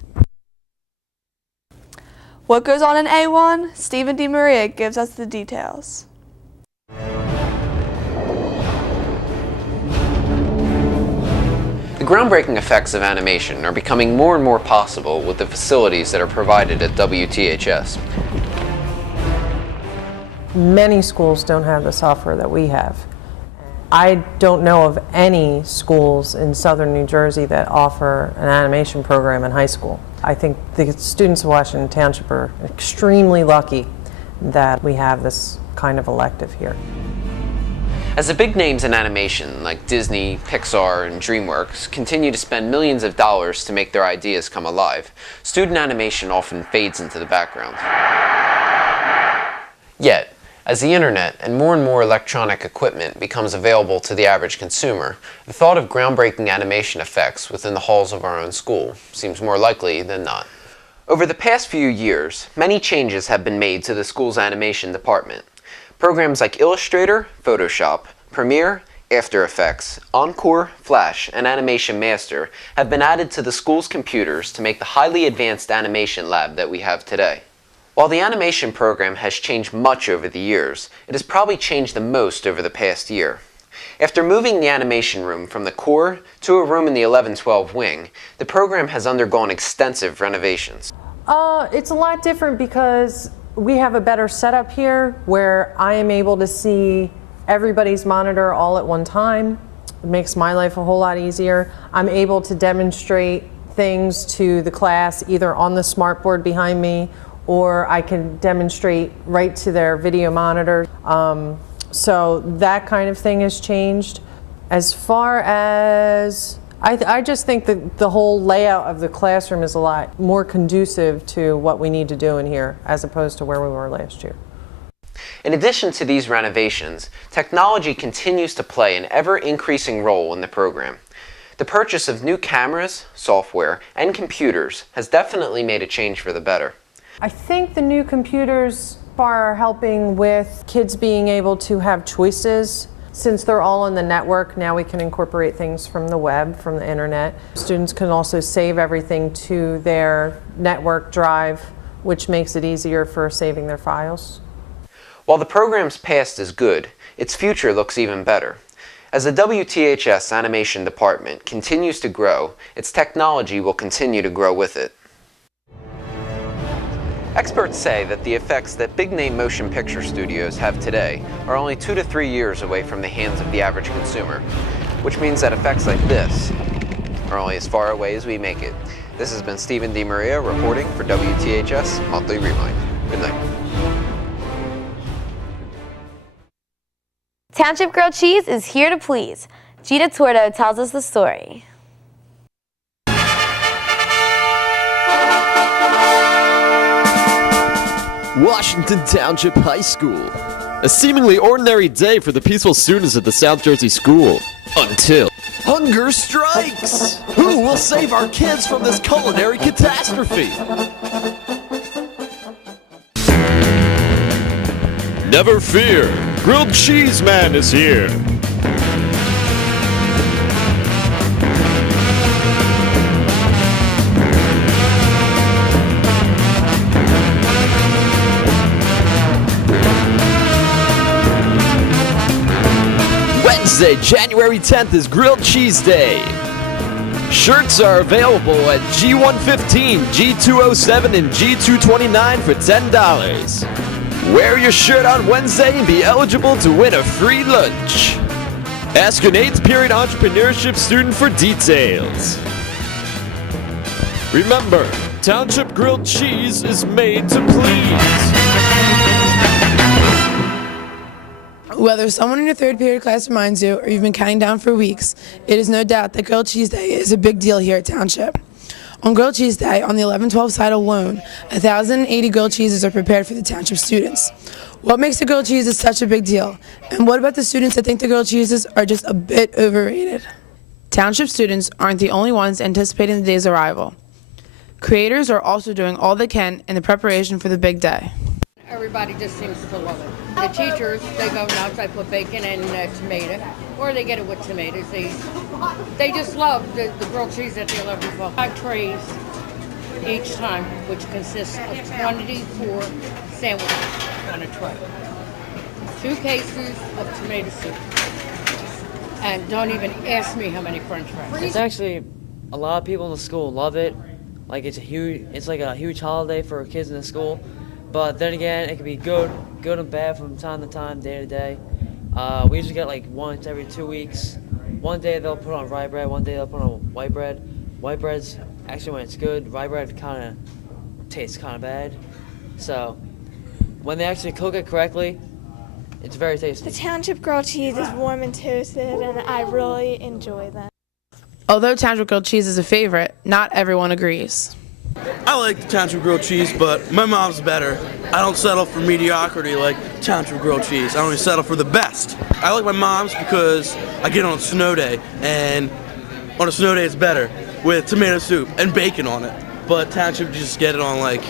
What goes on in A1? Stephen DeMaria gives us the details. The groundbreaking effects of animation are becoming more and more possible with the facilities that are provided at WTHS. Many schools don't have the software that we have. I don't know of any schools in southern New Jersey that offer an animation program in high school. I think the students of Washington Township are extremely lucky that we have this kind of elective here. As the big names in animation like Disney, Pixar, and DreamWorks continue to spend millions of dollars to make their ideas come alive, student animation often fades into the background. Yet, as the internet and more electronic equipment becomes available to the average consumer, the thought of groundbreaking animation effects within the halls of our own school seems more likely than not. Over the past few years, many changes have been made to the school's animation department. Programs like Illustrator, Photoshop, Premiere, After Effects, Encore, Flash, and Animation Master have been added to the school's computers to make the highly advanced animation lab that we have today. While the animation program has changed much over the years, it has probably changed the most over the past year. After moving the animation room from the core to a room in the 1112 wing, the program has undergone extensive renovations. It's a lot different because we have a better setup here where I am able to see everybody's monitor all at one time. It makes my life a whole lot easier. I'm able to demonstrate things to the class either on the smartboard behind me, or I can demonstrate right to their video monitor. So that kind of thing has changed. As far as, I just think that the whole layout of the classroom is a lot more conducive to what we need to do in here as opposed to where we were last year. In addition to these renovations, technology continues to play an ever-increasing role in the program. The purchase of new cameras, software, and computers has definitely made a change for the better. I think the new computers are helping with kids being able to have choices. Since they're all on the network, now we can incorporate things from the web, from the internet. Students can also save everything to their network drive, which makes it easier for saving their files. While the program's past is good, its future looks even better. As the WTHS animation department continues to grow, its technology will continue to grow with it. Experts say that the effects that big-name motion picture studios have today are only 2 to 3 years away from the hands of the average consumer, which means that effects like this are only as far away as we make it. This has been Stephen DeMaria reporting for WTHS Monthly Rewind. Good night. Township Grilled Cheese is here to please. Gita Tordo tells us the story. Washington Township High School. A seemingly ordinary day for the peaceful students at the South Jersey school. Until hunger strikes! Who will save our kids from this culinary catastrophe? Never fear, Grilled Cheese Man is here. Wednesday, January 10th is Grilled Cheese Day. Shirts are available at G115, G207, and G229 for $10. Wear your shirt on Wednesday and be eligible to win a free lunch. Ask an 8th period entrepreneurship student for details. Remember, Township Grilled Cheese is made to please. Whether someone in your 3rd period class reminds you, or you've been counting down for weeks, it is no doubt that Grilled Cheese Day is a big deal here at Township. On Grilled Cheese Day, on the 1112 side alone, 1,080 grilled cheeses are prepared for the Township students. What makes the grilled cheeses such a big deal? And what about the students that think the grilled cheeses are just a bit overrated? Township students aren't the only ones anticipating the day's arrival. Creators are also doing all they can in the preparation for the big day. Everybody just seems to love it. The teachers, they go nuts. I put bacon and tomato, or they get it with tomatoes. They just love the grilled cheese at the 1112. 5 trays each time, which consists of 24 sandwiches on a tray. 2 cases of tomato soup. And don't even ask me how many French fries. It's actually, a lot of people in the school love it. Like it's like a huge holiday for kids in the school. But then again, it can be good and bad from time to time, day to day. We usually get like once every 2 weeks. One day they'll put on rye bread, one day they'll put on white bread. White bread's actually when it's good. Rye bread kind of tastes kind of bad. So when they actually cook it correctly, it's very tasty. The Township grilled cheese is warm and toasted, and I really enjoy them. Although Township grilled cheese is a favorite, not everyone agrees. I like the Township grilled cheese, but my mom's better. I don't settle for mediocrity like Township grilled cheese. I only settle for the best. I like my mom's because I get it on a snow day, and on a snow day it's better with tomato soup and bacon on it. But Township, you just get it on like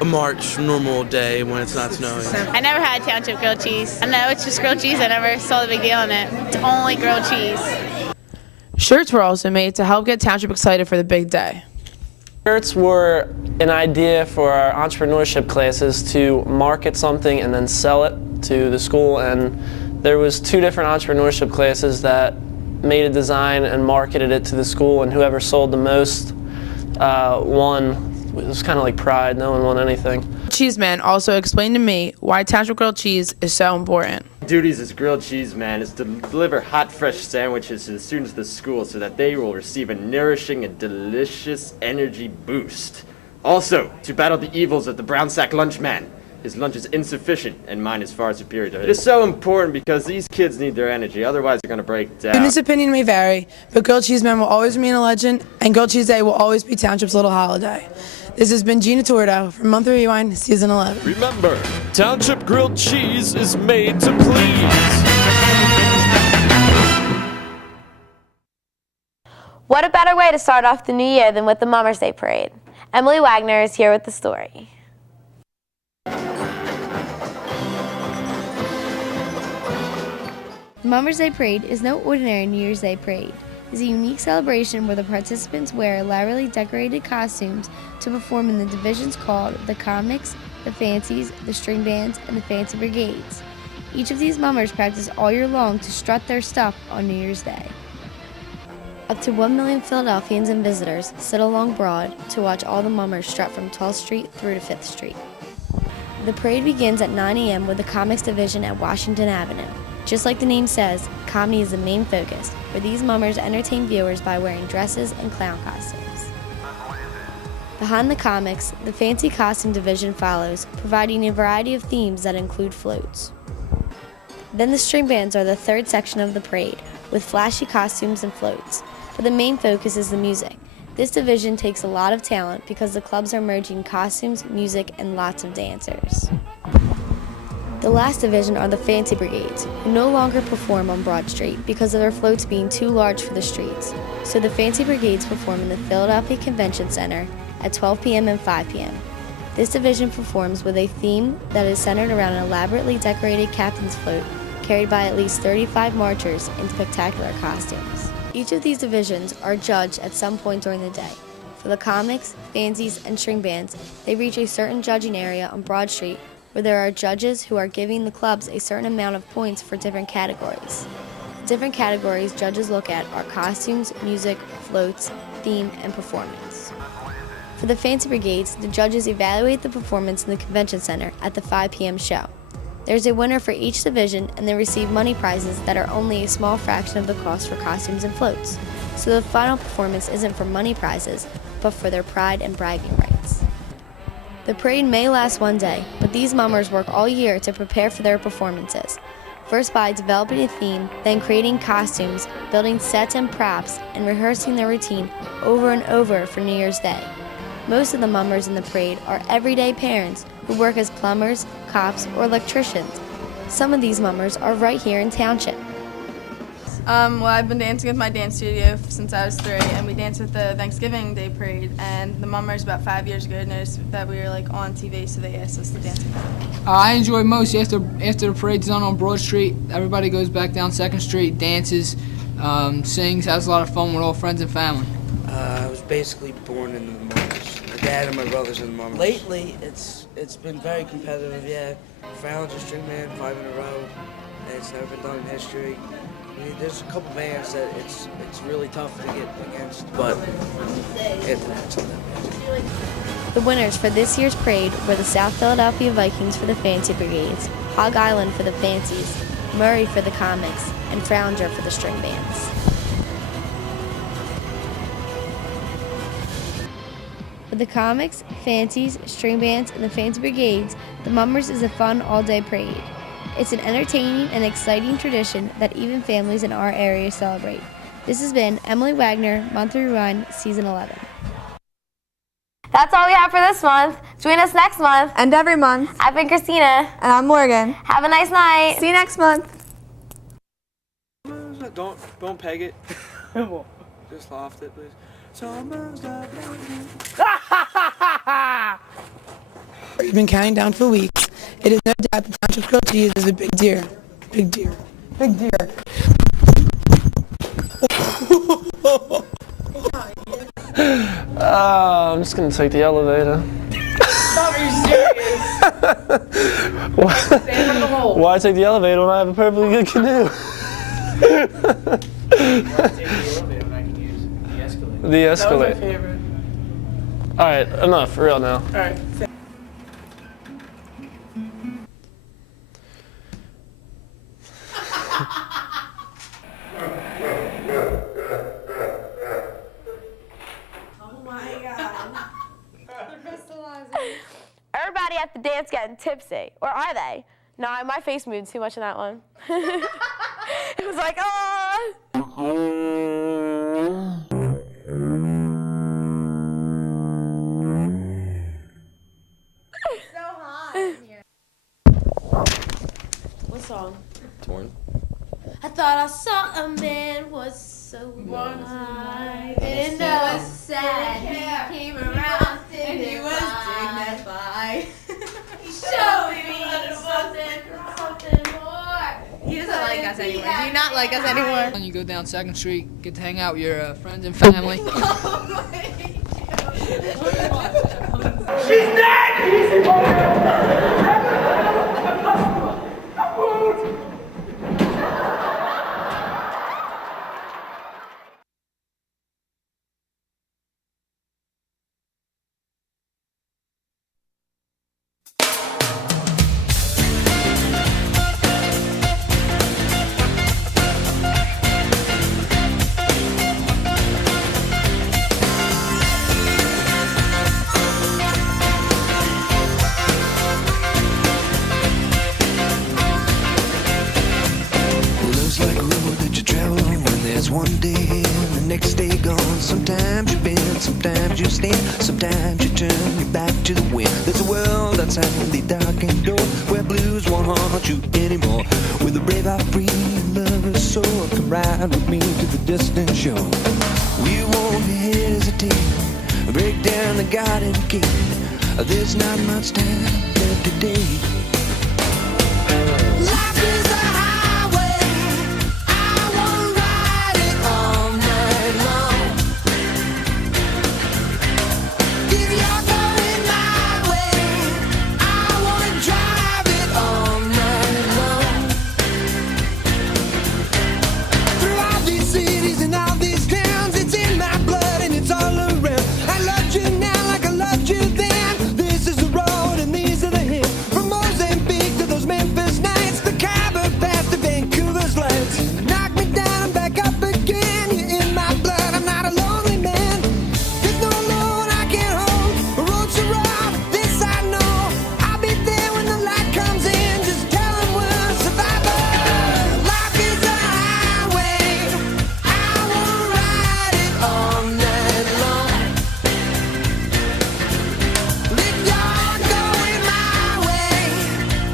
a March normal day when it's not snowing. I never had Township grilled cheese. I know it's just grilled cheese. I never saw the big deal in it. It's only grilled cheese. Shirts were also made to help get Township excited for the big day. Shirts were an idea for our entrepreneurship classes to market something and then sell it to the school, and there was 2 different entrepreneurship classes that made a design and marketed it to the school, and whoever sold the most won. It was kind of like pride. No one won anything. Cheeseman also explained to me why Township grilled cheese is so important. Duties as grilled cheese man is to deliver hot, fresh sandwiches to the students of the school so that they will receive a nourishing and delicious energy boost. Also, to battle the evils of the brown sack lunch man. His lunch is insufficient, and mine is far superior to his. It is so important because these kids need their energy, otherwise they're going to break down. Students' opinion may vary, but Grilled Cheese Man will always remain a legend, and Grilled Cheese Day will always be Township's little holiday. This has been Gina Tordo from Monthly Rewind, Season 11. Remember, Township grilled cheese is made to please. What a better way to start off the new year than with the Mummers Day Parade? Emily Wagner is here with the story. The Mummers Day Parade is no ordinary New Year's Day parade. It is a unique celebration where the participants wear elaborately decorated costumes to perform in the divisions called the Comics, the Fancies, the String Bands, and the Fancy Brigades. Each of these mummers practice all year long to strut their stuff on New Year's Day. Up to 1 million Philadelphians and visitors sit along Broad to watch all the mummers strut from 12th Street through to 5th Street. The parade begins at 9 a.m. with the Comics division at Washington Avenue. Just like the name says, comedy is the main focus, where these mummers entertain viewers by wearing dresses and clown costumes. Behind the comics, the fancy costume division follows, providing a variety of themes that include floats. Then the string bands are the third section of the parade, with flashy costumes and floats, but the main focus is the music. This division takes a lot of talent because the clubs are merging costumes, music, and lots of dancers. The last division are the Fancy Brigades, who no longer perform on Broad Street because of their floats being too large for the streets. So the Fancy Brigades perform in the Philadelphia Convention Center at 12 p.m. and 5 p.m. This division performs with a theme that is centered around an elaborately decorated captain's float carried by at least 35 marchers in spectacular costumes. Each of these divisions are judged at some point during the day. For the comics, fancies, and string bands, they reach a certain judging area on Broad Street where there are judges who are giving the clubs a certain amount of points for different categories. The different categories judges look at are costumes, music, floats, theme, and performance. For the Fancy Brigades, the judges evaluate the performance in the Convention Center at the 5 p.m. show. There's a winner for each division, and they receive money prizes that are only a small fraction of the cost for costumes and floats. So the final performance isn't for money prizes, but for their pride and bragging rights. The parade may last one day, but these mummers work all year to prepare for their performances. First by developing a theme, then creating costumes, building sets and props, and rehearsing their routine over and over for New Year's Day. Most of the mummers in the parade are everyday parents who work as plumbers, cops, or electricians. Some of these mummers are right here in Township. Well, I've been dancing with my dance studio since I was 3, and we danced with the Thanksgiving Day Parade, and the mummers about 5 years ago noticed that we were like on TV, so they asked us to dance with them. I enjoy most after the parade's done on Broad Street. Everybody goes back down 2nd Street, dances, sings, has a lot of fun with all friends and family. I was basically born into the mummers. My dad and my brothers are the mummers. Lately, it's been very competitive, yeah. Phalanges, String Band, 5 in a row, and it's never been done in history. I mean, there's a couple bands that it's really tough to get against, but it's not that bad. The winners for this year's parade were the South Philadelphia Vikings for the Fancy Brigades, Hog Island for the Fancies, Murray for the comics, and Frowninger for the string bands. With the comics, fancies, string bands, and the fancy brigades, the Mummers is a fun all-day parade. It's an entertaining and exciting tradition that even families in our area celebrate. This has been Emily Wagner, Monthly Rewind, Season 11. That's all we have for this month. Join us next month. And every month. I've been Christina. And I'm Morgan. Have a nice night. See you next month. Don't peg it. Just loft it, please. We've been counting down for weeks. It is no doubt the township's grilled cheese is a big deer. Big deer. Big deer. I'm just gonna take the elevator. Stop, are you serious? Why take the elevator when I have a perfectly good canoe? The Escalade. That was my favorite. Alright, enough, for real now. Alright. Everybody at the dance getting tipsy. Or are they? No, my face moved too much in that one. It was like, oh. So hot in here. What song? Torn. I thought I saw a man was so blind. Didn't know it's sad. He came around and he was dignified. He showed me something more. He doesn't like us anymore. Do you not like us anymore? When you go down 2nd Street, get to hang out with your friends and family. She's dead! Love's like a road that you travel on when there's one day and the next day gone. Sometimes you bend, sometimes you stand, sometimes you turn your back to the wind. There's a world outside the darkened door where blues won't haunt you anymore. With a brave heart, free and lover's soul, come ride with me to the distant shore. We won't hesitate, break down the garden gate. There's not much time left today. Life is a highway, I wanna ride it all night long. If you're going my way, I wanna drive it all night long. Through all these cities and all these towns, it's in my blood and it's all around. I loved you now like I loved you then. This is the road and these are the hills. From Mozambique to those Memphis nights, the Khyber Pass to Vancouver's lights. Knock me down and back up again. You're in my blood, I'm not a lonely man. There's no load I can't hold. The road's so rough, this I know. I'll be there when the light comes in. Just tell them we're survivors. Life is a highway, I wanna ride it all night long. If you're going my way,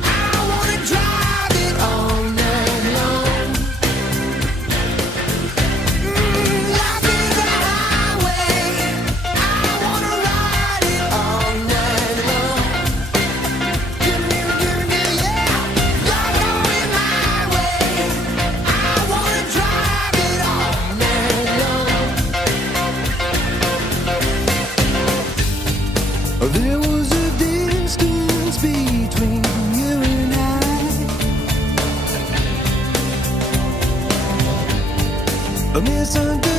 I wanna drive it all night long. Life is a highway, I wanna ride it all night long. Give me, yeah. You're going my way, I wanna drive it all night long. There was a distance between you and I, a misunderstanding.